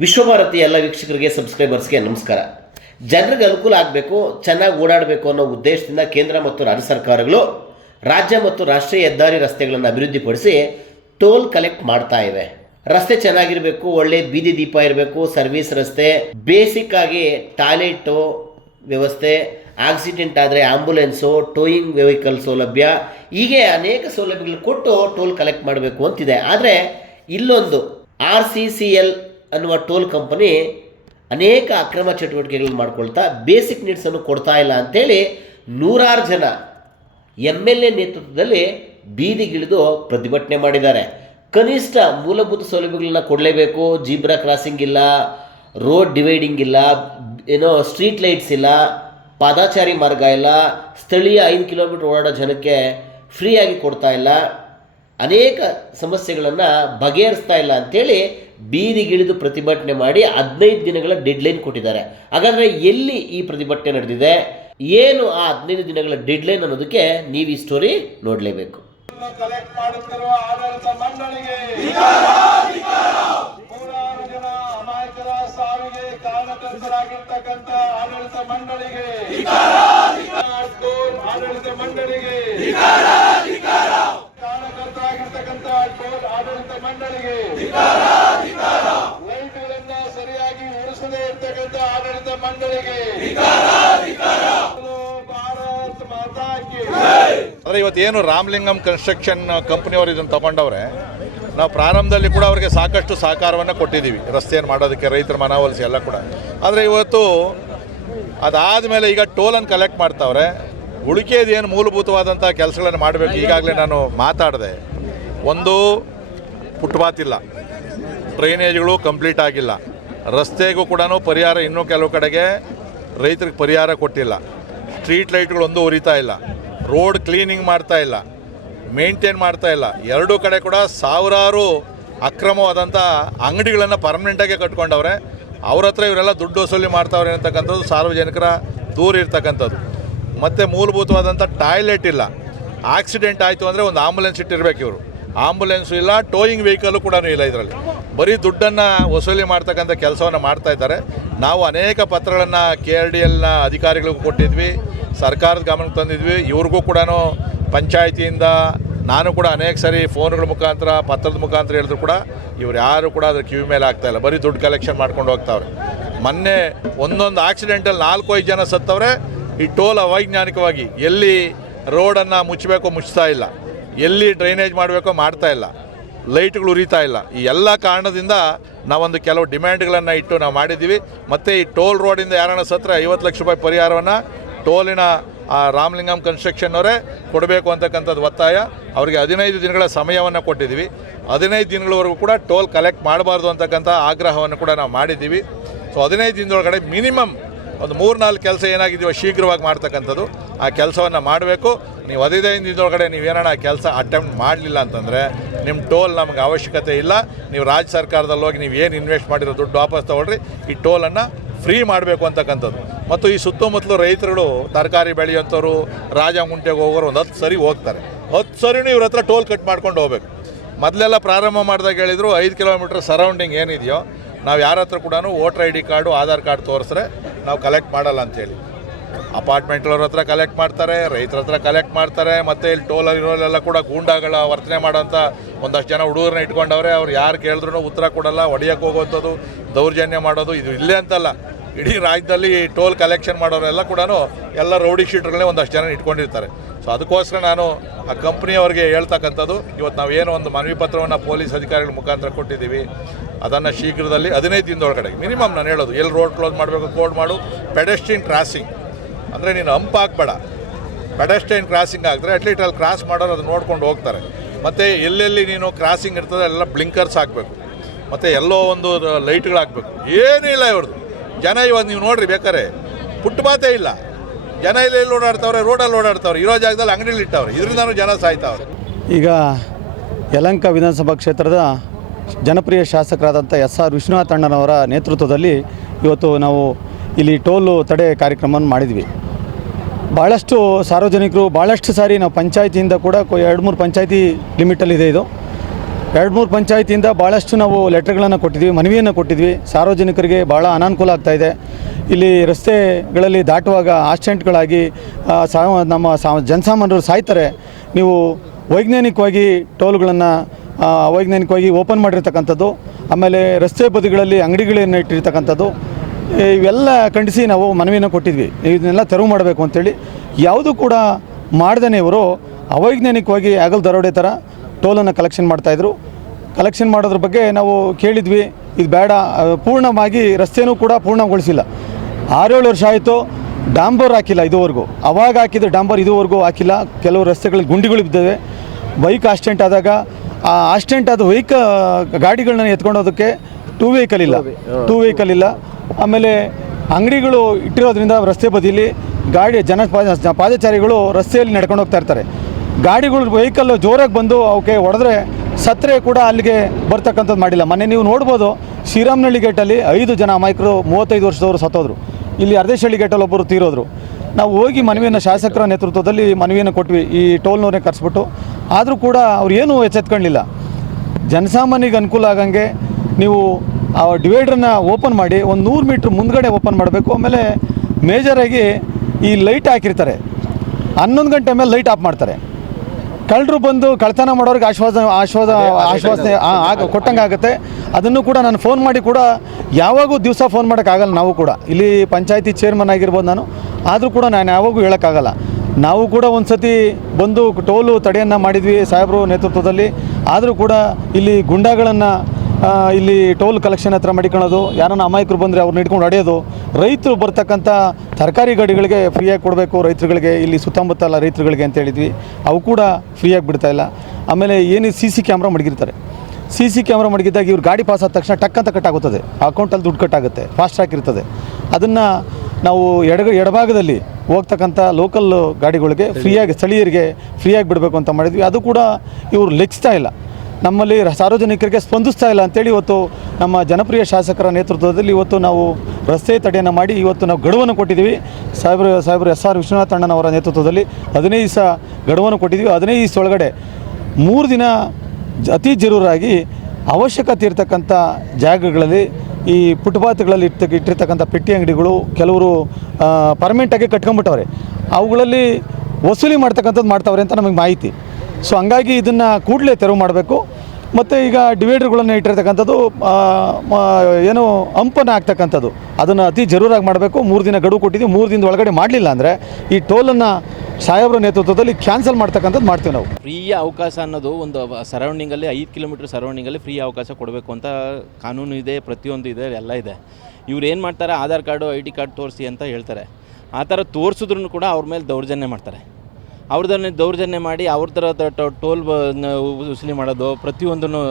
ವಿಶ್ವಭಾರತಿ ಎಲ್ಲ ವೀಕ್ಷಕರಿಗೆ ಸಬ್ಸ್ಕ್ರೈಬರ್ಸ್ಗೆ ನಮಸ್ಕಾರ. ಜನರಿಗೆ ಅನುಕೂಲ ಆಗಬೇಕು, ಚೆನ್ನಾಗಿ ಓಡಾಡಬೇಕು ಅನ್ನೋ ಉದ್ದೇಶದಿಂದ ಕೇಂದ್ರ ಮತ್ತು ರಾಜ್ಯ ಸರ್ಕಾರಗಳು ರಾಜ್ಯ ಮತ್ತು ರಾಷ್ಟ್ರೀಯ ಹೆದ್ದಾರಿ ರಸ್ತೆಗಳನ್ನು ಅಭಿವೃದ್ಧಿಪಡಿಸಿ ಟೋಲ್ ಕಲೆಕ್ಟ್ ಮಾಡ್ತಾ ಇವೆ. ರಸ್ತೆ ಚೆನ್ನಾಗಿರಬೇಕು, ಒಳ್ಳೆ ಬೀದಿ ದೀಪ ಇರಬೇಕು ಸರ್ವಿಸ್ ರಸ್ತೆ ಬೇಸಿಕ್ ಆಗಿ ಟಾಯ್ಲೆಟು ವ್ಯವಸ್ಥೆ ಆಕ್ಸಿಡೆಂಟ್ ಆದರೆ ಆಂಬುಲೆನ್ಸು ಟೋಯಿಂಗ್ ವೆಹಿಕಲ್ ಸೌಲಭ್ಯ, ಹೀಗೆ ಅನೇಕ ಸೌಲಭ್ಯಗಳು ಕೊಟ್ಟು ಟೋಲ್ ಕಲೆಕ್ಟ್ ಮಾಡಬೇಕು ಅಂತಿದೆ. ಆದರೆ ಇಲ್ಲೊಂದು ಆರ್ ಸಿ ಸಿ ಎಲ್ ಅನ್ನುವ ಟೋಲ್ ಕಂಪನಿ ಅನೇಕ ಅಕ್ರಮ ಚಟುವಟಿಕೆಗಳನ್ನು ಮಾಡ್ಕೊಳ್ತಾ ಬೇಸಿಕ್ ನೀಡ್ಸನ್ನು ಕೊಡ್ತಾ ಇಲ್ಲ ಅಂಥೇಳಿ ನೂರಾರು ಜನ ಎಂ ಎಲ್ ಎ ನೇತೃತ್ವದಲ್ಲಿ ಬೀದಿಗಿಳಿದು ಪ್ರತಿಭಟನೆ ಮಾಡಿದ್ದಾರೆ. ಕನಿಷ್ಠ ಮೂಲಭೂತ ಸೌಲಭ್ಯಗಳನ್ನ ಕೊಡಲೇಬೇಕು, ಜೀಬ್ರಾ ಕ್ರಾಸಿಂಗ್ ಇಲ್ಲ, ರೋಡ್ ಡಿವೈಡಿಂಗ್ ಇಲ್ಲ, ಏನೋ ಸ್ಟ್ರೀಟ್ ಲೈಟ್ಸ್ ಇಲ್ಲ, ಪಾದಾಚಾರಿ ಮಾರ್ಗ ಇಲ್ಲ, ಸ್ಥಳೀಯ ಐದು ಕಿಲೋಮೀಟರ್ ಓಡಾಡೋ ಜನಕ್ಕೆ ಫ್ರೀಯಾಗಿ ಕೊಡ್ತಾ ಇಲ್ಲ. ಅನೇಕ ಸಮಸ್ಯೆಗಳನ್ನು ಬಗೆಹರಿಸ್ತಾ ಇಲ್ಲ ಅಂಥೇಳಿ ಬೀದಿಗಿಳಿದು ಪ್ರತಿಭಟನೆ ಮಾಡಿ ಹದಿನೈದು ದಿನಗಳ ಡೆಡ್ಲೈನ್ ಕೊಟ್ಟಿದ್ದಾರೆ. ಹಾಗಾದರೆ ಎಲ್ಲಿ ಈ ಪ್ರತಿಭಟನೆ ನಡೆದಿದೆ? ಏನು ಆ ಹದಿನೈದು ದಿನಗಳ ಡೆಡ್ಲೈನ್ ಅನ್ನೋದಕ್ಕೆ ನೀವು ಈ ಸ್ಟೋರಿ ನೋಡಲೇಬೇಕು. ಕಾರಣಕರ್ತರಾಗಿರ್ತಕ್ಕಂಥ ಟೋಲ್ ಆಡಳಿತ ಮಂಡಳಿಗೆ. ಲೈಟ್ಗಳನ್ನ ಸರಿಯಾಗಿ ಉಳಿಸದೇ ಇರ್ತಕ್ಕಂಥ ಆಡಳಿತ ಮಂಡಳಿಗೆ. ಅಂದರೆ ಇವತ್ತೇನು ರಾಮಲಿಂಗಂ ಕನ್ಸ್ಟ್ರಕ್ಷನ್ ಕಂಪ್ನಿಯವರು ಇದನ್ನು ತಗೊಂಡವ್ರೆ, ನಾವು ಪ್ರಾರಂಭದಲ್ಲಿ ಕೂಡ ಅವರಿಗೆ ಸಾಕಷ್ಟು ಸಹಕಾರವನ್ನು ಕೊಟ್ಟಿದ್ದೀವಿ. ರಸ್ತೆಯನ್ನು ಮಾಡೋದಕ್ಕೆ, ರೈತರ ಮನವೊಲಿಸಿ ಎಲ್ಲ ಕೂಡ. ಆದರೆ ಇವತ್ತು ಅದಾದ ಮೇಲೆ ಈಗ ಟೋಲನ್ನು ಕಲೆಕ್ಟ್ ಮಾಡ್ತಾವ್ರೆ. ಉಳಿಕೆದೇನು ಮೂಲಭೂತವಾದಂಥ ಕೆಲಸಗಳನ್ನು ಮಾಡಬೇಕು, ಈಗಾಗಲೇ ನಾನು ಮಾತಾಡಿದೆ. ಒಂದು ಫುಟ್ಪಾತ್ ಇಲ್ಲ ಡ್ರೈನೇಜ್ಗಳು ಕಂಪ್ಲೀಟ್ ಆಗಿಲ್ಲ. ರಸ್ತೆಗೂ ಕೂಡ ಪರಿಹಾರ ಇನ್ನೂ ಕೆಲವು ಕಡೆಗೆ ರೈತರಿಗೆ ಪರಿಹಾರ ಕೊಟ್ಟಿಲ್ಲ. ಸ್ಟ್ರೀಟ್ ಲೈಟ್ಗಳು ಒಂದು ಉರಿತಾ ಇಲ್ಲ. ರೋಡ್ ಕ್ಲೀನಿಂಗ್ ಮಾಡ್ತಾ ಇಲ್ಲ. ಮೇಂಟೈನ್ ಮಾಡ್ತಾ ಇಲ್ಲ. ಎರಡೂ ಕಡೆ ಕೂಡ ಸಾವಿರಾರು ಅಕ್ರಮವಾದಂಥ ಅಂಗಡಿಗಳನ್ನು ಪರ್ಮನೆಂಟಾಗೆ ಕಟ್ಕೊಂಡವ್ರೆ. ಅವ್ರ ಹತ್ರ ಇವರೆಲ್ಲ ದುಡ್ಡು ವಸೂಲಿ ಮಾಡ್ತಾವ್ರೆ ಅಂತಕ್ಕಂಥದ್ದು ಸಾರ್ವಜನಿಕರ ದೂರ ಇರ್ತಕ್ಕಂಥದ್ದು. ಮತ್ತು ಮೂಲಭೂತವಾದಂಥ ಟಾಯ್ಲೆಟ್ ಇಲ್ಲ. ಆಕ್ಸಿಡೆಂಟ್ ಆಯಿತು ಅಂದರೆ ಒಂದು ಆಂಬುಲೆನ್ಸ್ ಇಟ್ಟಿರಬೇಕು ಇವರು. ಆಂಬುಲೆನ್ಸು ಇಲ್ಲ, ಟೋಯಿಂಗ್ ವೆಹಿಕಲ್ಲು ಕೂಡ ಇಲ್ಲ ಇದರಲ್ಲಿ. ಬರೀ ದುಡ್ಡನ್ನು ವಸೂಲಿ ಮಾಡ್ತಕ್ಕಂಥ ಕೆಲಸವನ್ನು ಮಾಡ್ತಾ ಇದ್ದಾರೆ. ನಾವು ಅನೇಕ ಪತ್ರಗಳನ್ನು ಕೆ ಆರ್ ಡಿ ಎಲ್ನ ಅಧಿಕಾರಿಗಳಿಗೂ ಕೊಟ್ಟಿದ್ವಿ, ಸರ್ಕಾರದ ಗಮನಕ್ಕೆ ತಂದಿದ್ವಿ. ಇವ್ರಿಗೂ ಕೂಡ ಪಂಚಾಯಿತಿಯಿಂದ ನಾನು ಕೂಡ ಅನೇಕ ಸರಿ ಫೋನ್ಗಳ ಮುಖಾಂತರ, ಪತ್ರದ ಮುಖಾಂತರ ಹೇಳಿದ್ರು ಕೂಡ ಇವ್ರು ಯಾರು ಕೂಡ ಅದ್ರ ಕಿವಿ ಮೇಲೆ ಆಗ್ತಾ ಇಲ್ಲ. ಬರೀ ದುಡ್ಡು ಕಲೆಕ್ಷನ್ ಮಾಡ್ಕೊಂಡು ಹೋಗ್ತಾವ್ರೆ. ಮೊನ್ನೆ ಒಂದೊಂದು ಆಕ್ಸಿಡೆಂಟಲ್ಲಿ ನಾಲ್ಕು ಐದು ಜನ ಸತ್ತವ್ರೆ. ಈ ಟೋಲ್ ಅವೈಜ್ಞಾನಿಕವಾಗಿ ಎಲ್ಲಿ ರೋಡನ್ನು ಮುಚ್ಚಬೇಕು ಮುಚ್ತಾ ಇಲ್ಲ. ಎಲ್ಲಿ ಡ್ರೈನೇಜ್ ಮಾಡಬೇಕೋ ಮಾಡ್ತಾ ಇಲ್ಲ. ಲೈಟ್ಗಳು ಉರಿತಾ ಇಲ್ಲ. ಈ ಎಲ್ಲ ಕಾರಣದಿಂದ ನಾವೊಂದು ಕೆಲವು ಡಿಮ್ಯಾಂಡ್ಗಳನ್ನು ಇಟ್ಟು ನಾವು ಮಾಡಿದ್ದೀವಿ. ಮತ್ತು ಈ ಟೋಲ್ ರೋಡಿಂದ ಯಾರನ್ನ ಸತ್ರ ಐವತ್ತು ಲಕ್ಷ ರೂಪಾಯಿ ಪರಿಹಾರವನ್ನು ಟೋಲಿನ ಆ ರಾಮಲಿಂಗಂ ಕನ್ಸ್ಟ್ರಕ್ಷನ್ ಅವರೇ ಕೊಡಬೇಕು ಅಂತಕ್ಕಂಥದ್ದು ಒತ್ತಾಯ. ಅವರಿಗೆ ಹದಿನೈದು ದಿನಗಳ ಸಮಯವನ್ನು ಕೊಟ್ಟಿದ್ದೀವಿ. ಹದಿನೈದು ದಿನಗಳವರೆಗೂ ಕೂಡ ಟೋಲ್ ಕಲೆಕ್ಟ್ ಮಾಡಬಾರ್ದು ಅಂತಕ್ಕಂಥ ಆಗ್ರಹವನ್ನು ಕೂಡ ನಾವು ಮಾಡಿದ್ದೀವಿ. ಸೊ ಹದಿನೈದು ದಿನದೊಳಗಡೆ ಮಿನಿಮಮ್ ಒಂದು ಮೂರು ನಾಲ್ಕು ಕೆಲಸ ಏನಾಗಿದೆಯೋ ಶೀಘ್ರವಾಗಿ ಮಾಡ್ತಕ್ಕಂಥದ್ದು. ಆ ಕೆಲಸವನ್ನು ಮಾಡಬೇಕು. ನೀವು ಹದಿನೈದು ದಿನದೊಳಗಡೆ ನೀವೇನಾರ ಆ ಕೆಲಸ ಅಟೆಂಪ್ಟ್ ಮಾಡಲಿಲ್ಲ ಅಂತಂದರೆ ನಿಮ್ಮ ಟೋಲ್ ನಮಗೆ ಅವಶ್ಯಕತೆ ಇಲ್ಲ. ನೀವು ರಾಜ್ಯ ಸರ್ಕಾರದಲ್ಲಿ ಹೋಗಿ ನೀವು ಏನು ಇನ್ವೆಸ್ಟ್ ಮಾಡಿರೋ ದುಡ್ಡು ವಾಪಸ್ ತೊಗೊಳ್ರಿ. ಈ ಟೋಲನ್ನು ಫ್ರೀ ಮಾಡಬೇಕು ಅಂತಕ್ಕಂಥದ್ದು. ಮತ್ತು ಈ ಸುತ್ತಮುತ್ತಲು ರೈತರುಗಳು, ತರಕಾರಿ ಬೆಳೆಯುವಂಥವ್ರು ರಾಜಮುಂಟೆಗೆ ಹೋಗೋರು ಒಂದು ಹತ್ತು ಸರಿ ಹೋಗ್ತಾರೆ. ಹತ್ತು ಸರಿನೂ ಇವ್ರ ಹತ್ರ ಟೋಲ್ ಕಟ್ ಮಾಡ್ಕೊಂಡು ಹೋಗ್ಬೇಕು. ಮೊದಲೆಲ್ಲ ಪ್ರಾರಂಭ ಮಾಡಿದಾಗ ಹೇಳಿದರು ಐದು ಕಿಲೋಮೀಟ್ರ್ ಸರೌಂಡಿಂಗ್ ಏನಿದೆಯೋ, ನಾವು ಯಾರ ಹತ್ರ ಕೂಡ voter I D card Aadhaar card ತೋರಿಸ್ರೆ ನಾವು ಕಲೆಕ್ಟ್ ಮಾಡಲ್ಲ ಅಂತೇಳಿ ಅಪಾರ್ಟ್ಮೆಂಟ್ಲವ್ರ ಹತ್ರ ಕಲೆಕ್ಟ್ ಮಾಡ್ತಾರೆ, ರೈತರ ಹತ್ರ ಕಲೆಕ್ಟ್ ಮಾಡ್ತಾರೆ, ಮತ್ತು ಇಲ್ಲಿ ಟೋಲಲ್ಲಿ ಇರೋರೆಲ್ಲ ಕೂಡ ಗೂಂಡಾಗಳ ವರ್ತನೆ ಮಾಡೋಂಥ ಒಂದಷ್ಟು ಜನ ಹುಡುಗರನ್ನ ಇಟ್ಕೊಂಡವ್ರೆ, ಅವ್ರು ಯಾರು ಕೇಳಿದ್ರು ಉತ್ತರ ಕೊಡಲ್ಲ ಹೊಡಿಯೋಕ್ಕೆ ಹೋಗುವಂಥದ್ದು ದೌರ್ಜನ್ಯ ಮಾಡೋದು ಇದು ಇಲ್ಲೇ ಅಂತಲ್ಲ. ಇಡೀ ರಾಜ್ಯದಲ್ಲಿ ಟೋಲ್ ಕಲೆಕ್ಷನ್ ಮಾಡೋರೆಲ್ಲ ಕೂಡ ಎಲ್ಲ ರೌಡಿ ಶೀಟ್ಗಳನ್ನೇ ಒಂದಷ್ಟು ಜನ ಇಟ್ಕೊಂಡಿರ್ತಾರೆ. ಸೊ ಅದಕ್ಕೋಸ್ಕರ ನಾನು ಆ ಕಂಪ್ನಿಯವ್ರಿಗೆ ಹೇಳ್ತಕ್ಕಂಥದ್ದು, ಇವತ್ತು ನಾವು ಏನೋ ಒಂದು ಮನವಿ ಪತ್ರವನ್ನು ಪೊಲೀಸ್ ಅಧಿಕಾರಿಗಳ ಮುಖಾಂತರ ಕೊಟ್ಟಿದ್ದೀವಿ. ಅದನ್ನು ಶೀಘ್ರದಲ್ಲಿ ಹದಿನೈದು ದಿನದೊಳಗಡೆ ಮಿನಿಮಮ್ ನಾನು ಹೇಳೋದು, ಎಲ್ಲಿ ರೋಡ್ ಕ್ಲೋಸ್ ಮಾಡಬೇಕು ಕೋಡ್ ಮಾಡು ಪೆಡೆಸ್ಟಿನ್ ಕ್ರಾಸಿಂಗ್ ಅಂದರೆ ನೀನು ಹಂಪ್ ಹಾಕ್ಬೇಡ. ಪೆಡೆಸ್ಟೈನ್ ಕ್ರಾಸಿಂಗ್ ಆಗಿದ್ರೆ ಅಟ್ಲೀಸ್ಟ್ ಅಲ್ಲಿ ಕ್ರಾಸ್ ಮಾಡೋರು ಅದು ನೋಡ್ಕೊಂಡು ಹೋಗ್ತಾರೆ. ಮತ್ತು ಎಲ್ಲೆಲ್ಲಿ ನೀನು ಕ್ರಾಸಿಂಗ್ ಇರ್ತದೆ ಎಲ್ಲ ಬ್ಲಿಂಕರ್ಸ್ ಹಾಕಬೇಕು. ಮತ್ತು ಎಲ್ಲೋ ಒಂದು ಲೈಟ್ಗಳು ಹಾಕಬೇಕು ಇಲ್ಲ ಇವ್ರದ್ದು ಜನ ಇವಾಗ ನೀವು ನೋಡ್ರಿ ಬೇಕಾರೆ ಪುಟ್ಟಪಾತೆ ಇಲ್ಲ. ಜನ ಇಲ್ಲಿ ಓಡಾಡ್ತಾವ್ರೆ? ರೋಡಲ್ಲಿ ಓಡಾಡ್ತಾವ್ರೆ. ಇರೋ ಜಾಗದಲ್ಲಿ ಅಂಗಡಿಲಿ ಇಟ್ಟವ್ರೆ. ಇದರಿಂದನೂ ಜನ ಸಾಯ್ತಾವ್ರೆ. ಈಗ ಯಲಂಕ ವಿಧಾನಸಭಾ ಕ್ಷೇತ್ರದ ಜನಪ್ರಿಯ ಶಾಸಕರಾದಂಥ ಎಸ್ ಆರ್ ವಿಶ್ವನಾಥ್ ಅಣ್ಣನವರ ನೇತೃತ್ವದಲ್ಲಿ ಇವತ್ತು ನಾವು ಇಲ್ಲಿ ಟೋಲು ತಡೆ ಕಾರ್ಯಕ್ರಮವನ್ನು ಮಾಡಿದ್ವಿ. ಭಾಳಷ್ಟು ಸಾರ್ವಜನಿಕರು ಭಾಳಷ್ಟು ಸಾರಿ ನಾವು ಪಂಚಾಯತಿಯಿಂದ ಕೂಡ ಎರಡು ಮೂರು ಪಂಚಾಯತಿ ಲಿಮಿಟಲ್ಲಿದೆ ಇದು. ಎರಡು ಮೂರು ಪಂಚಾಯತಿಯಿಂದ ಭಾಳಷ್ಟು ನಾವು ಲೆಟರ್ಗಳನ್ನು ಕೊಟ್ಟಿದ್ವಿ, ಮನವಿಯನ್ನು ಕೊಟ್ಟಿದ್ವಿ. ಸಾರ್ವಜನಿಕರಿಗೆ ಭಾಳ ಅನಾನುಕೂಲ ಆಗ್ತಾ ಇದೆ. ಇಲ್ಲಿ ರಸ್ತೆಗಳಲ್ಲಿ ದಾಟುವಾಗ ಆಕ್ಸಿಡೆಂಟ್ಗಳಾಗಿ ಸಾ ನಮ್ಮ ಸಾ ಜನಸಾಮಾನ್ಯರು ಸಾಯ್ತಾರೆ. ನೀವು ವೈಜ್ಞಾನಿಕವಾಗಿ ಟೋಲ್ಗಳನ್ನು ಅವೈಜ್ಞಾನಿಕವಾಗಿ ಓಪನ್ ಮಾಡಿರ್ತಕ್ಕಂಥದ್ದು, ಆಮೇಲೆ ರಸ್ತೆ ಬದಿಗಳಲ್ಲಿ ಅಂಗಡಿಗಳನ್ನು ಇಟ್ಟಿರ್ತಕ್ಕಂಥದ್ದು ಇವೆಲ್ಲ ಖಂಡಿಸಿ ನಾವು ಮನವಿಯನ್ನು ಕೊಟ್ಟಿದ್ವಿ. ಇದನ್ನೆಲ್ಲ ತೆರವು ಮಾಡಬೇಕು ಅಂತೇಳಿ. ಯಾವುದೂ ಕೂಡ ಮಾಡ್ದೇ ಇವರು ಅವೈಜ್ಞಾನಿಕವಾಗಿ ಆಗಲ್ ದರೋಡೆ ಥರ ಟೋಲನ್ನು ಕಲೆಕ್ಷನ್ ಮಾಡ್ತಾಯಿದ್ರು ಕಲೆಕ್ಷನ್ ಮಾಡೋದ್ರ ಬಗ್ಗೆ ನಾವು ಕೇಳಿದ್ವಿ. ಇದು ಬೇಡ ಪೂರ್ಣವಾಗಿ ರಸ್ತೆಯೂ ಕೂಡ ಪೂರ್ಣಗೊಳಿಸಿಲ್ಲ. ಆರೇಳು ವರ್ಷ ಆಯಿತು ಡಾಂಬರ್ ಹಾಕಿಲ್ಲ ಇದುವರೆಗೂ. ಅವಾಗ ಹಾಕಿದ ಡಾಂಬರ್ ಇದುವರೆಗೂ ಹಾಕಿಲ್ಲ. ಕೆಲವು ರಸ್ತೆಗಳಲ್ಲಿ ಗುಂಡಿಗಳು ಬಿದ್ದಿವೆ. ಬೈಕ್ ಆಕ್ಸಿಡೆಂಟ್ ಆದಾಗ ಆ ಆಕ್ಸಿಡೆಂಟ್ ಆದ ವೆಹಿಕ ಗಾಡಿಗಳನ್ನ ಎತ್ಕೊಂಡೋದಕ್ಕೆ ಟೂ ವೆಹಿಕಲ್ ಇಲ್ಲ. ಟೂ ವೆಹಿಕಲ್ ಇಲ್ಲ. ಆಮೇಲೆ ಅಂಗಡಿಗಳು ಇಟ್ಟಿರೋದ್ರಿಂದ ರಸ್ತೆ ಬದಿಯಲ್ಲಿ ಗಾಡಿ ಜನ ಪಾದ- ಪಾದಚಾರಿಗಳು ರಸ್ತೆಯಲ್ಲಿ ನಡ್ಕೊಂಡು ಹೋಗ್ತಾ ಇರ್ತಾರೆ. ಗಾಡಿಗಳು ವೆಹಿಕಲ್ ಜೋರಾಗಿ ಬಂದು ಅವಕ್ಕೆ ಹೊಡೆದ್ರೆ ಸತ್ತರೆ ಕೂಡ ಅಲ್ಲಿಗೆ ಬರ್ತಕ್ಕಂಥದ್ದು ಮಾಡಿಲ್ಲ. ಮೊನ್ನೆ ನೀವು ನೋಡ್ಬೋದು, ಶ್ರೀರಾಮನಹಳ್ಳಿ ಗೇಟಲ್ಲಿ ಐದು ಜನ ಅಮಾಯಕರು ಮೂವತ್ತೈದು ವರ್ಷದವರು ಸತ್ತೋದ್ರು. ಇಲ್ಲಿ ಅರ್ಧೇಶಹಳ್ಳಿ ಗೇಟಲ್ಲಿ ಒಬ್ಬರು ತೀರೋದ್ರು. ನಾವು ಹೋಗಿ ಮನವಿಯನ್ನು ಶಾಸಕರ ನೇತೃತ್ವದಲ್ಲಿ ಮನವಿಯನ್ನು ಕೊಟ್ವಿ. ಈ ಟೋಲ್ನವ್ರನ್ನೇ ಕರೆಸ್ಬಿಟ್ಟು. ಆದರೂ ಕೂಡ ಅವ್ರು ಏನೂ ಎಚ್ಚೆತ್ಕೊಳ್ಳಿಲ್ಲ ಜನಸಾಮಾನ್ಯಿಗೆ ಅನುಕೂಲ ಆಗಂಗೆ ನೀವು ಆ ಡಿವೈಡ್ರನ್ನ ಓಪನ್ ಮಾಡಿ ಒಂದು ನೂರು ಮೀಟ್ರ್ ಮುಂದ್ಗಡೆ ಓಪನ್ ಮಾಡಬೇಕು. ಆಮೇಲೆ ಮೇಜರಾಗಿ ಈ ಲೈಟ್ ಹಾಕಿರ್ತಾರೆ. ಹನ್ನೊಂದು ಗಂಟೆ ಮೇಲೆ ಲೈಟ್ ಆಫ್ ಮಾಡ್ತಾರೆ. ಕಳ್ಳರು ಬಂದು ಕಳ್ತನ ಮಾಡೋರಿಗೆ ಆಶ್ವಾಸ ಆಶ್ವಾಸ ಆಶ್ವಾಸನೆ ಆಗ ಕೊಟ್ಟಂಗೆ ಆಗುತ್ತೆ. ಅದನ್ನು ಕೂಡ ನಾನು ಫೋನ್ ಮಾಡಿ ಕೂಡ ಯಾವಾಗೂ ದಿವಸ ಫೋನ್ ಮಾಡೋಕ್ಕಾಗಲ್ಲ ನಾವು ಕೂಡ. ಇಲ್ಲಿ ಪಂಚಾಯತಿ ಚೇರ್ಮನ್ ಆಗಿರ್ಬೋದು ನಾನು. ಆದರೂ ಕೂಡ ನಾನು ಯಾವಾಗೂ ಹೇಳೋಕ್ಕಾಗಲ್ಲ. ನಾವು ಕೂಡ ಒಂದು ಸತಿ ಬಂದು ಟೋಲು ತಡೆಯನ್ನು ಮಾಡಿದ್ವಿ ಸಾಹೇಬರು ನೇತೃತ್ವದಲ್ಲಿ. ಆದರೂ ಕೂಡ ಇಲ್ಲಿ ಗುಂಡಾಗಳನ್ನು ಇಲ್ಲಿ ಟೋಲ್ ಕಲೆಕ್ಷನ್ ಹತ್ರ ಮಡಿಕೊಳ್ಳೋದು ಯಾರನ್ನ ಅಮಾಯಕರು ಬಂದರೆ ಅವ್ರನ್ನ ಹಿಡ್ಕೊಂಡು ಹೊಡೆಯೋದು ರೈತರು ಬರ್ತಕ್ಕಂಥ ತರಕಾರಿ ಗಾಡಿಗಳಿಗೆ ಫ್ರೀಯಾಗಿ ಕೊಡಬೇಕು ರೈತರುಗಳಿಗೆ ಇಲ್ಲಿ ಸುತ್ತಮುತ್ತ ಎಲ್ಲ ರೈತರುಗಳಿಗೆ ಅಂತ ಹೇಳಿದ್ವಿ. ಅವು ಕೂಡ ಫ್ರೀಯಾಗಿ ಬಿಡ್ತಾ ಇಲ್ಲ. ಆಮೇಲೆ ಏನು ಸಿ ಸಿ ಕ್ಯಾಮ್ರಾ ಮಡಗಿರ್ತಾರೆ. ಸಿ ಸಿ ಕ್ಯಾಮ್ರಾ ಮಡಗಿದ್ದಾಗ ಇವ್ರು ಗಾಡಿ ಪಾಸ್ ಆದ ತಕ್ಷಣ ಟಕ್ ಅಂತ ಕಟ್ಟಾಗುತ್ತದೆ ಅಕೌಂಟಲ್ಲಿ ದುಡ್ಡು ಕಟ್ಟಾಗುತ್ತೆ ಫಾಸ್ಟ್ ಟ್ರ್ಯಾಕ್ ಇರ್ತದೆ. ಅದನ್ನು ನಾವು ಎಡ ಎಡಭಾಗದಲ್ಲಿ ಹೋಗ್ತಕ್ಕಂಥ ಲೋಕಲ್ ಗಾಡಿಗಳಿಗೆ ಫ್ರೀಯಾಗಿ ಸ್ಥಳೀಯರಿಗೆ ಫ್ರೀಯಾಗಿ ಬಿಡಬೇಕು ಅಂತ ಮಾಡಿದ್ವಿ. ಅದು ಕೂಡ ಇವರು ಲೆಕ್ಸ್ತಾ ಇಲ್ಲ. ನಮ್ಮಲ್ಲಿ ಸಾರ್ವಜನಿಕರಿಗೆ ಸ್ಪಂದಿಸ್ತಾ ಇಲ್ಲ ಅಂತೇಳಿ ಇವತ್ತು ನಮ್ಮ ಜನಪ್ರಿಯ ಶಾಸಕರ ನೇತೃತ್ವದಲ್ಲಿ ಇವತ್ತು ನಾವು ರಸ್ತೆ ತಡೆಯನ್ನು ಮಾಡಿ ಇವತ್ತು ನಾವು ಗಡುವನ್ನು ಕೊಟ್ಟಿದ್ದೀವಿ. ಸಾಹೇಬ್ರ, ಸಾಹೇಬ್ರು ಎಸ್ ಆರ್ ವಿಶ್ವನಾಥ್ ಅಣ್ಣನವರ ನೇತೃತ್ವದಲ್ಲಿ ಹದಿನೈದು ದಿವಸ ಗಡುವನ್ನು ಕೊಟ್ಟಿದ್ದೀವಿ. ಹದಿನೈದು ದಿವಸ ಒಳಗಡೆ ಮೂರು ದಿನ ಅತಿ ಜರೂರಾಗಿ ಅವಶ್ಯಕತೆ ಇರತಕ್ಕಂಥ ಜಾಗಗಳಲ್ಲಿ ಈ ಪುಟ್ಪಾತ್ಗಳಲ್ಲಿ ಇಟ್ಟ ಇಟ್ಟಿರ್ತಕ್ಕಂಥ ಪೆಟ್ಟಿ ಅಂಗಡಿಗಳು ಕೆಲವರು ಪರ್ಮನೆಂಟಾಗಿ ಕಟ್ಕೊಂಡ್ಬಿಟ್ಟವ್ರೆ. ಅವುಗಳಲ್ಲಿ ವಸೂಲಿ ಮಾಡ್ತಕ್ಕಂಥದ್ದು ಮಾಡ್ತಾವ್ರೆ ಅಂತ ನಮಗೆ ಮಾಹಿತಿ. ಸೊ ಹಂಗಾಗಿ ಇದನ್ನು ಕೂಡಲೇ ತೆರವು ಮಾಡಬೇಕು. ಮತ್ತು ಈಗ ಡಿವೈಡರ್ಗಳನ್ನು ಇಟ್ಟಿರ್ತಕ್ಕಂಥದ್ದು ಏನು ಹಂಪನ್ನು ಹಾಕ್ತಕ್ಕಂಥದ್ದು ಅದನ್ನು ಅತಿ ಜರೂರಾಗಿ ಮಾಡಬೇಕು. ಮೂರು ದಿನ ಗಡುವು ಕೊಟ್ಟಿದ್ದೀವಿ. ಮೂರು ದಿನದ ಒಳಗಡೆ ಮಾಡಲಿಲ್ಲ ಅಂದರೆ ಈ ಟೋಲನ್ನು ಸಾಹೇಬ್ರ ನೇತೃತ್ವದಲ್ಲಿ ಕ್ಯಾನ್ಸಲ್ ಮಾಡ್ತಕ್ಕಂಥದ್ದು ಮಾಡ್ತೀವಿ ನಾವು. ಫ್ರೀ ಅವಕಾಶ ಅನ್ನೋದು ಒಂದು ಸರೌಂಡಿಂಗಲ್ಲಿ ಐದು ಕಿಲೋಮೀಟ್ರ್ ಸರೌಂಡಿಂಗಲ್ಲಿ ಫ್ರೀ ಅವಕಾಶ ಕೊಡಬೇಕು ಅಂತ ಕಾನೂನು ಇದೆ, ಪ್ರತಿಯೊಂದು ಇದೆ, ಎಲ್ಲ ಇದೆ. ಇವ್ರು ಏನು ಮಾಡ್ತಾರೆ? ಆಧಾರ್ ಕಾರ್ಡು, ಐ ಕಾರ್ಡ್ ತೋರಿಸಿ ಅಂತ ಹೇಳ್ತಾರೆ. ಆ ಥರ ತೋರಿಸಿದ್ರು ಕೂಡ ಅವ್ರ ಮೇಲೆ ದೌರ್ಜನ್ಯ ಮಾಡ್ತಾರೆ. ಅವ್ರದನ್ನೇ ದೌರ್ಜನ್ಯ ಮಾಡಿ ಅವ್ರ ಥರ ಟೋಲ್ ವಸೂಲಿ ಮಾಡೋದು, ಪ್ರತಿಯೊಂದನ್ನು,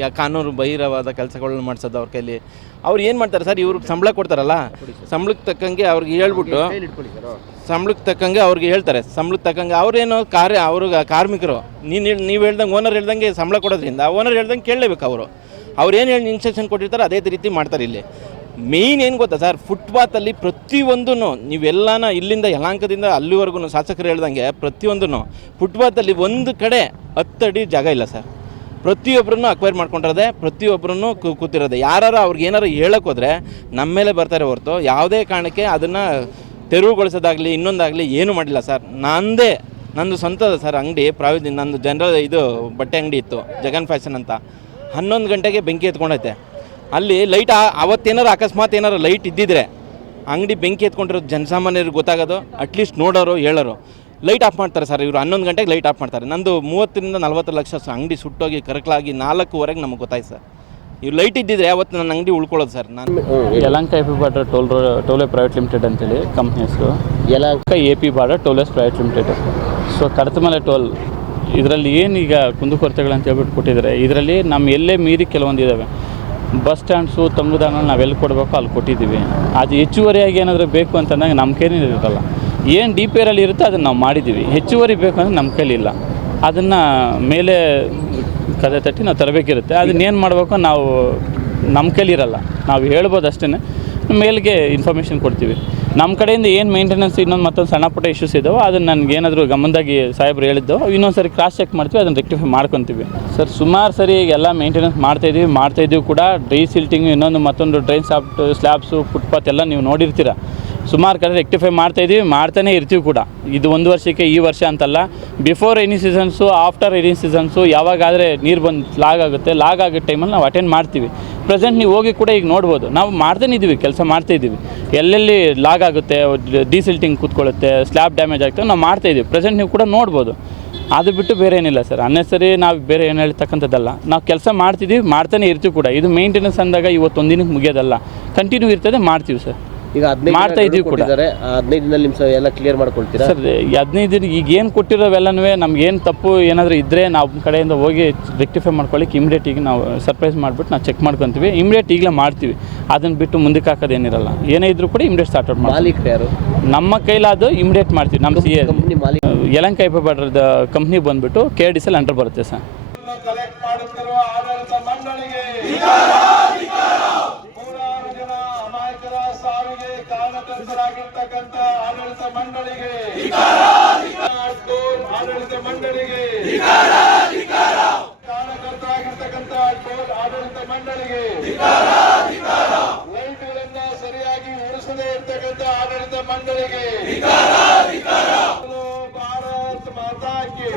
ಯಾ ಕಾನೂನು ಬಹಿರವಾದ ಕೆಲಸಗಳನ್ನ ಮಾಡಿಸೋದು ಅವ್ರ ಕೈಲಿ. ಅವ್ರು ಏನು ಮಾಡ್ತಾರೆ ಸರ್ ಇವ್ರಿಗೆ ಸಂಬಳ ಕೊಡ್ತಾರಲ್ಲ? ಸಂಬಳಕ್ಕೆ ತಕ್ಕಂಗೆ ಅವ್ರಿಗೆ ಹೇಳ್ಬಿಟ್ಟು, ಸಂಬಳಕ್ಕೆ ತಕ್ಕಂಗೆ ಅವ್ರಿಗೆ ಹೇಳ್ತಾರೆ. ಸಂಬಳಕ್ಕೆ ತಕ್ಕಂಗೆ ಅವ್ರೇನು ಕಾರ್ಯ ಅವ್ರಿಗೆ ಕಾರ್ಮಿಕರು. ನೀನು ನೀವು ಹೇಳ್ದಂಗೆ ಓನರ್ ಹೇಳ್ದಂಗೆ ಸಂಬಳ ಕೊಡೋದ್ರಿಂದ ಓನರ್ ಹೇಳ್ದಂಗೆ ಕೇಳಲೇಬೇಕು ಅವರು. ಅವ್ರು ಏನು ಹೇಳಿ ಇನ್ಸ್ಟ್ರಕ್ಷನ್ ಕೊಟ್ಟಿರ್ತಾರೆ ಅದೇ ರೀತಿ ಮಾಡ್ತಾರೆ ಇಲ್ಲಿ. ಮೇಯ್ನ್ ಏನು ಗೊತ್ತಾ ಸರ್? ಫುಟ್ಪಾತಲ್ಲಿ ಪ್ರತಿಯೊಂದೂ ನೀವೆಲ್ಲನ ಇಲ್ಲಿಂದ ಯಲಾಂಕದಿಂದ ಅಲ್ಲಿವರೆಗೂ ಶಾಸಕರು ಹೇಳ್ದಂಗೆ ಪ್ರತಿಯೊಂದೂ ಫುಟ್ಪಾತಲ್ಲಿ ಒಂದು ಕಡೆ ಹತ್ತಡಿ ಜಾಗ ಇಲ್ಲ ಸರ್. ಪ್ರತಿಯೊಬ್ಬರನ್ನು ಅಕ್ವೈರ್ ಮಾಡ್ಕೊಂಡಿರೋದೆ ಪ್ರತಿಯೊಬ್ಬರನ್ನು ಕೂತಿರೋದೆ. ಯಾರು ಅವ್ರಿಗೆ ಏನಾರು ಹೇಳಕ್ಕೆ ಹೋದರೆ ನಮ್ಮ ಮೇಲೆ ಬರ್ತಾರೆ ಹೊರತು ಯಾವುದೇ ಕಾರಣಕ್ಕೆ ಅದನ್ನು ತೆರವುಗೊಳಿಸೋದಾಗಲಿ, ಇನ್ನೊಂದಾಗಲಿ ಏನೂ ಮಾಡಿಲ್ಲ ಸರ್. ನಂದೇ, ನಂದು ಸ್ವಂತದ ಸರ್ ಅಂಗಡಿ ಪ್ರಾವಿಧ ನಂದು ಜನರಲ್ ಇದು ಬಟ್ಟೆ ಅಂಗಡಿ ಇತ್ತು, ಜಗನ್ ಫ್ಯಾಷನ್ ಅಂತ. ಹನ್ನೊಂದು ಗಂಟೆಗೆ ಬೆಂಕಿ ಎತ್ಕೊಂಡೈತೆ. ಅಲ್ಲಿ ಲೈಟ್ ಅವತ್ತೇನಾರು ಅಕಸ್ಮಾತ್ ಏನಾರು ಲೈಟ್ ಇದ್ದಿದ್ರೆ ಅಂಗಡಿ ಬೆಂಕಿ ಎತ್ಕೊಂಡಿರೋ ಜನಸಾಮಾನ್ಯರಿಗೆ ಗೊತ್ತಾಗೋದು ಅಟ್ಲೀಸ್ಟ್ ನೋಡೋರು ಹೇಳೋರು. ಲೈಟ್ ಆಫ್ ಮಾಡ್ತಾರೆ ಸರ್ ಇವರು ಹನ್ನೊಂದು ಗಂಟೆಗೆ ಲೈಟ್ ಆಫ್ ಮಾಡ್ತಾರೆ. ನಂದು ಮೂವತ್ತರಿಂದ ನಲವತ್ತು ಲಕ್ಷ ಅಂಗಡಿ ಸುಟ್ಟೋಗಿ ಕರಕಲಾಗಿ ನಾಲ್ಕೂವರೆಗೆ ನಮಗೆ ಗೊತ್ತಾಯ್ತು ಸರ್ ಇವ್ರು ಲೈಟ್ ಇದ್ದಿದ್ರೆ ಅವತ್ತು ನನ್ನ ಅಂಗಡಿ ಉಳ್ಕೊಳ್ಳೋದು ಸರ್ ನಾನು. Yelahanka A P border toll tolls private limited ಅಂತೇಳಿ ಕಂಪ್ನಿ ಹೆಸರು. Yelahanka A P border tolls private limited so Kadathamale toll ಇದರಲ್ಲಿ ಏನು ಈಗ ಕುಂದುಕೊರತೆಗಳು ಅಂತ ಹೇಳ್ಬಿಟ್ಟು ಕೊಟ್ಟಿದ್ದಾರೆ ಇದರಲ್ಲಿ ನಮ್ಮ ಎಲ್ಲೇ ಮೀರಿ ಕೆಲವೊಂದು ಇದ್ದಾವೆ ಬಸ್ ಸ್ಟ್ಯಾಂಡ್ಸು ತಂಗುದಾನ ಎಲ್ಲಿ ಕೊಡಬೇಕು ಅಲ್ಲಿ ಕೊಟ್ಟಿದ್ದೀವಿ. ಅದು ಹೆಚ್ಚುವರಿಯಾಗಿ ಏನಾದರೂ ಬೇಕು ಅಂತಂದಾಗ ನಮ್ಮ ಕೈಲಿ ಇರಲ್ಲ ಏನು ಡಿ ಪಿ ಆರಲ್ಲಿ ಇರುತ್ತೆ ಅದನ್ನು ನಾವು ಮಾಡಿದ್ದೀವಿ. ಹೆಚ್ಚುವರಿ ಬೇಕು ಅಂದರೆ ನಮ್ಮ ಕೈಲಿ ಇಲ್ಲ. ಅದನ್ನು ಮೇಲೆ ಕದೆ ತಟ್ಟಿ ನಾವು ತರಬೇಕಿರುತ್ತೆ. ಅದನ್ನ ಏನು ಮಾಡಬೇಕು ನಾವು ನಮ್ಮ ಕೈಲಿ ಇರಲ್ಲ. ನಾವು ಹೇಳ್ಬೋದು ಅಷ್ಟೇ ಮೇಲ್ಗೆ ಇನ್ಫಾರ್ಮೇಷನ್ ಕೊಡ್ತೀವಿ. ನಮ್ಮ ಕಡೆಯಿಂದ ಏನು ಮೇಂಟೆನೆನ್ಸ್ ಇನ್ನೊಂದು ಮತ್ತೊಂದು ಸಣ್ಣ ಪುಟ್ಟ ಇಶ್ಯೂಸ್ ಇದ್ದಾವೆ ಅದನ್ನು ನನಗೆ ಏನಾದರೂ ಗಮನದಾಗಿ ಸಾಹೇಬ್ರು ಹೇಳಿದ್ದು, ಇನ್ನೊಂದು ಸರಿ ಕ್ರಾಸ್ ಚೆಕ್ ಮಾಡ್ತೀವಿ, ಅದನ್ನು ರೆಕ್ಟಿಫೈ ಮಾಡ್ಕೊತೀವಿ. ಸರ್ ಸುಮಾರು ಸರಿ ಎಲ್ಲ ಮೇಂಟೆನೆನ್ಸ್ ಮಾಡ್ತಾಯಿದ್ದೀವಿ ಮಾಡ್ತಾಯಿದ್ದೀವಿ ಕೂಡ. ಡ್ರೈ ಸಿಲ್ಟಿಂಗ್ ಇನ್ನೊಂದು ಮತ್ತೊಂದು ಡ್ರೈನ್ ಸಾಫ್ಟ್ ಸ್ಲ್ಯಾಬ್ಸು ಫುಟ್ಪಾತ್ ಎಲ್ಲ ನೀವು ನೋಡಿರ್ತೀರ. ಸುಮಾರು ಕಡೆ ರೆಕ್ಟಿಫೈ ಮಾಡ್ತಾಯಿದ್ದೀವಿ ಮಾಡ್ತಾನೆ ಇರ್ತೀವಿ ಕೂಡ. ಇದು ಒಂದು ವರ್ಷಕ್ಕೆ ಈ ವರ್ಷ ಅಂತಲ್ಲ. Before any seasons after any seasons ಯಾವಾಗಾದರೆ ನೀರು ಬಂದು ಲಾಗ್ ಆಗುತ್ತೆ. ಲಾಗ್ ಆಗೋ ಟೈಮಲ್ಲಿ ನಾವು ಅಟೆಂಡ್ ಮಾಡ್ತೀವಿ. ಪ್ರೆಸೆಂಟ್ ನೀವು ಹೋಗಿ ಕೂಡ ಈಗ ನೋಡ್ಬೋದು. ನಾವು ಮಾಡ್ತಾನೆ ಇದ್ದೀವಿ ಕೆಲಸ ಮಾಡ್ತಾ ಇದ್ದೀವಿ ಎಲ್ಲೆಲ್ಲಿ ಲಾಗ್ ಆಗುತ್ತೆ, ಡೀಸಿಲ್ಟಿಂಗ್ ಕೂತ್ಕೊಳ್ಳುತ್ತೆ, ಸ್ಲ್ಯಾಬ್ ಡ್ಯಾಮೇಜ್ ಆಗ್ತವೆ ನಾವು ಮಾಡ್ತಾ ಇದ್ದೀವಿ ಪ್ರೆಸೆಂಟ್ ನೀವು ಕೂಡ ನೋಡ್ಬೋದು. ಅದು ಬಿಟ್ಟು ಬೇರೆ ಏನಿಲ್ಲ ಸರ್. ಅನ್ನೆಸರಿ ನಾವು ಬೇರೆ ಏನು ಹೇಳ್ತಕ್ಕಂಥದ್ದಲ್ಲ. ನಾವು ಕೆಲಸ ಮಾಡ್ತಿದ್ದೀವಿ ಮಾಡ್ತಾನೆ ಇರ್ತೀವಿ ಕೂಡ. ಇದು ಮೇಂಟೆನೆನ್ಸ್ ಅಂದಾಗ ಇವತ್ತು ಒಂದಿನಕ್ಕೆ ಮುಗಿಯೋದಲ್ಲ. ಕಂಟಿನ್ಯೂ ಇರ್ತದೆ, ಮಾಡ್ತೀವಿ ಸರ್. ಈಗ ಹದಿನೈದು ಮಾಡ್ತಾ ಇದ್ದೀವಿ ಕೂಡ. ಹದಿನೈದು ದಿನದಲ್ಲಿ ನಿಮ್ಮ ಸ- ಎಲ್ಲ ಕ್ಲಿಯರ್ ಮಾಡ್ಕೊಳ್ತೀರಾ? ಸರ್ ಹದಿನೈದು ದಿನ ಈಗ ಏನು ಕೊಟ್ಟಿರೋವೆಲ್ಲನೂ ನಮ್ಗೆ ಏನು ತಪ್ಪು ಏನಾದರೂ ಇದ್ದರೆ ನಾವು ಕಡೆಯಿಂದ ಹೋಗಿ ರೆಕ್ಟಿಫೈ ಮಾಡ್ಕೊಳ್ಳಿಕ್ಕೆ ಇಮಿಡಿಯೇಟ್ ಈಗ ನಾವು ಸರ್ಪ್ರೈಸ್ ಮಾಡಿಬಿಟ್ಟು ನಾವು ಚೆಕ್ ಮಾಡ್ಕೊತೀವಿ. ಇಮಿಡಿಯೇಟ್ ಈಗಲೇ ಮಾಡ್ತೀವಿ. ಅದನ್ನು ಬಿಟ್ಟು ಮುಂದಕ್ಕೆ ಹಾಕೋದೇನಿರಲ್ಲ ಏನೇ ಇದ್ರೂ ಕೂಡ ಇಮಿಡಿಯೇಟ್ ಸ್ಟಾರ್ಟ್ ಔಟ್ ಮಾಡಿ ಮಾಲೀಕರು ಯಾರು? ನಮ್ಮ ಕೈಲಾದ ಇಮಿಡಿಯೇಟ್ ಮಾಡ್ತೀವಿ. ನಮ್ಮ ಸಿ ಕಂಪ್ನಿ ಮಾಲೀಕ ಯಲಂಕ ಐಪಬಾಡ್ರದ ಕಂಪ್ನಿ ಬಂದುಬಿಟ್ಟು ಕೆ ಡಿ ಎಲ್ ಅಂಡರ್ ಬರುತ್ತೆ ಸರ್. ಕಲೆಕ್ಟ್ ಮಾಡುತ್ತಿರುವ ಆಡಳಿತ ಮಂಡಳಿಗೆ. ಸಾವಿಗೆ ಕಾರಣಕರ್ತರಾಗಿರ್ತಕ್ಕಂಥ ಆಡಳಿತ ಮಂಡಳಿಗೆ. ಟೋಲ್ ಆಡಳಿತ ಮಂಡಳಿಗೆ. ಕಾರಣಕರ್ತರಾಗಿರ್ತಕ್ಕಂಥ ಟೋಲ್ ಆಡಳಿತ ಮಂಡಳಿಗೆ. ಲೈಟ್ಗಳನ್ನ ಸರಿಯಾಗಿ ಉಳಿಸದೇ ಇರ್ತಕ್ಕಂಥ ಆಡಳಿತ ಮಂಡಳಿಗೆ. ಭಾರತ್ ಮಾತಾ ಕಿ